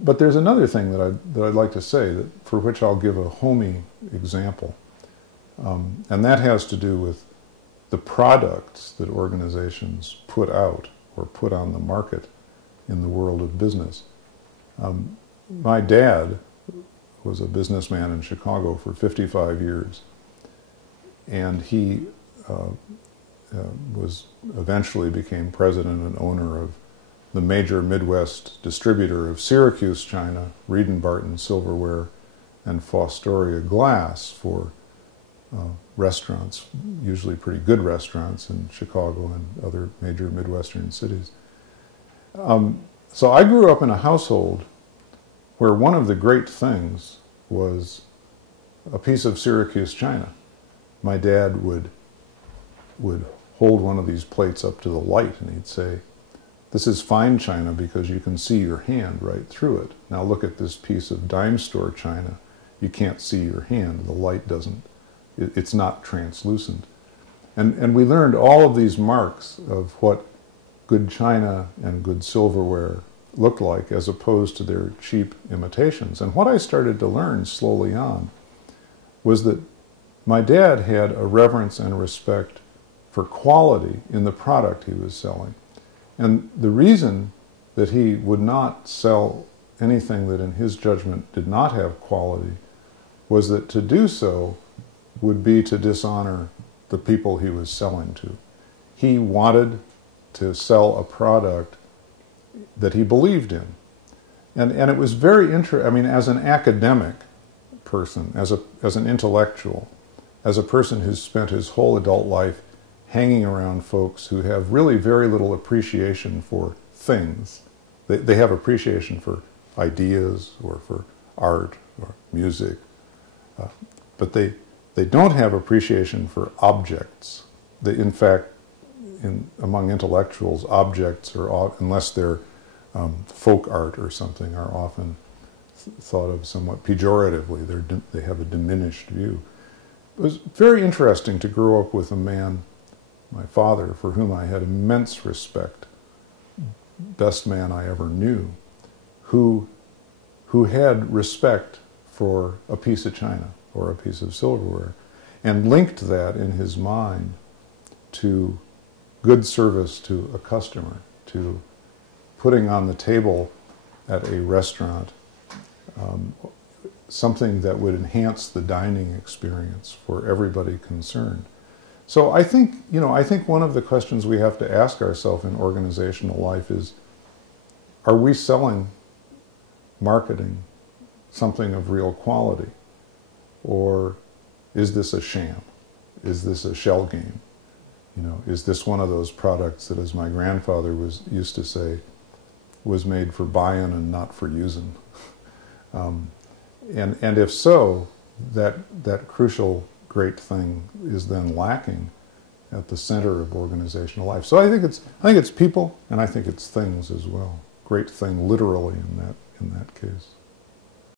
But there's another thing that I'd like to say, that for which I'll give a homey example, and that has to do with the products that organizations put out or put on the market in the world of business. My dad was a businessman in Chicago for 55 years, and he eventually became president and owner of the major Midwest distributor of Syracuse china, Reed and Barton silverware, and Fostoria glass for restaurants, usually pretty good restaurants in Chicago and other major Midwestern cities. So I grew up in a household where one of the great things was a piece of Syracuse china. My dad would hold one of these plates up to the light and he'd say, "This is fine china because you can see your hand right through it. Now look at this piece of dime store china. You can't see your hand. The light doesn't, it's not translucent." And we learned all of these marks of what good china and good silverware looked like as opposed to their cheap imitations. And what I started to learn slowly on was that my dad had a reverence and a respect for quality in the product he was selling. And the reason that he would not sell anything that in his judgment did not have quality was that to do so would be to dishonor the people he was selling to. He wanted to sell a product that he believed in. And it was very interesting. I mean, as an academic person, as an intellectual, as a person who's spent his whole adult life hanging around folks who have really very little appreciation for things. They have appreciation for ideas or for art or music, but they don't have appreciation for objects. In fact, among intellectuals, objects are, unless they're folk art or something, are often thought of somewhat pejoratively. They have a diminished view. It was very interesting to grow up with a man, my father, for whom I had immense respect, best man I ever knew, who had respect for a piece of china or a piece of silverware, and linked that in his mind to good service to a customer, to putting on the table at a restaurant something that would enhance the dining experience for everybody concerned. So I think one of the questions we have to ask ourselves in organizational life is, are we selling, marketing something of real quality? Or is this a sham? Is this a shell game? Is this one of those products that, as my grandfather used to say, was made for buying and not for using? And if so, that crucial great thing is then lacking at the center of organizational life. So I think it's people, and I think it's things as well. Great thing, literally, in that case.